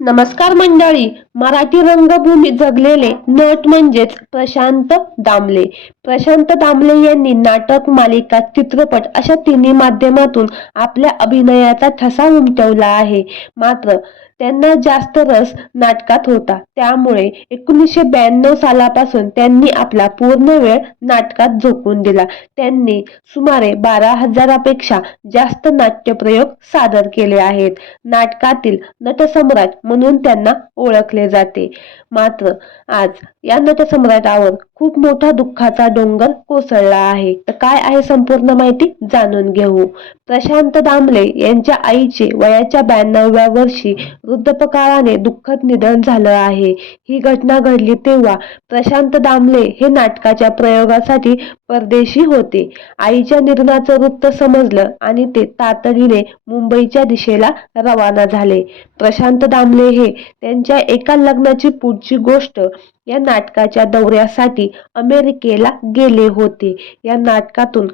नमस्कार मंडळी. मराठी रंगभूमी जगलेले नट म्हणजेच प्रशांत दामले. प्रशांत दामले यांनी नाटक, मालिका, चित्रपट अशा तिन्ही माध्यमातून आपल्या अभिनयाचा ठसा उमटवला आहे. मात्र त्यांना जास्त रस नाटकात होता. त्यामुळे 1992 सालापासून त्यांनी आपला पूर्ण वेळ नाटकात झोकून दिला. त्यांनी सुमारे 12,000पेक्षा जास्त नाट्यप्रयोग सादर केले आहेत. नाटकातील नटसम्राट म्हणून त्यांना ओळखले जाते. मात्र आज या नटसम्राटावर खूप मोठा दुःखाचा डोंगर कोसळला आहे. तर काय आहे संपूर्ण माहिती जाणून घेऊ. प्रशांत दामले यांच्या आईचे वयाच्या 92व्या वर्षी वृद्धापकाळाने दुःखद निधन झालं आहे. ही घटना घडली तेव्हा प्रशांत दामले हे नाटकाच्या प्रयोगासाठी परदेशी होते. आईच्या निधनाचं वृत्त समजलं आणि ते तातडीने मुंबईच्या दिशेला रवाना झाले. प्रशांत दामले हे त्यांच्या एका लग्नाची पुढची गोष्ट या नाटकाच्या दौऱ्यासाठी अमेरिकेला गेले होते. या नाटकातून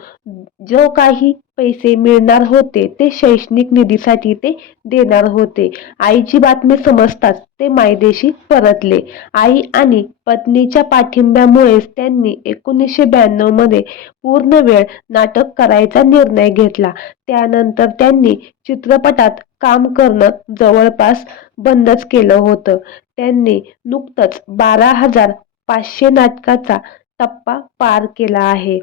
जो काही पैसे मिळणार होते ते शैक्षणिक निधीसाठी ते देणार होते. आईची बातमी समजताच ते मायदेशी परतले. आई आणि पत्नीच्या पाठिंब्यामुळेच त्यांनी 1992 मध्ये पूर्ण वेळ नाटक करायचा निर्णय घेतला. त्यानंतर त्यांनी चित्रपटात काम करणं जवळपास बंदच केलं होतं. त्यांनी नुकतंच 12,500 नाटकाचा टप्पा पार केला आहे.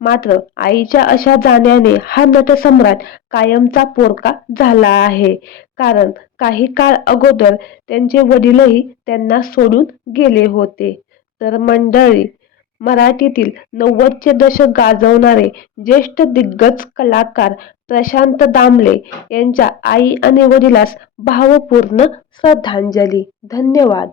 मात्र आईच्या अशा जाण्याने हा नटसम्राट कायमचा पोरका झाला आहे. कारण काही काळ अगोदर त्यांचे वडीलही त्यांना सोडून गेले होते. तर मंडळी, मराठीतील 90चे दशक गाजवणारे ज्येष्ठ दिग्गज कलाकार प्रशांत दामले यांच्या आई आणि वडिलास भावपूर्ण श्रद्धांजली. धन्यवाद.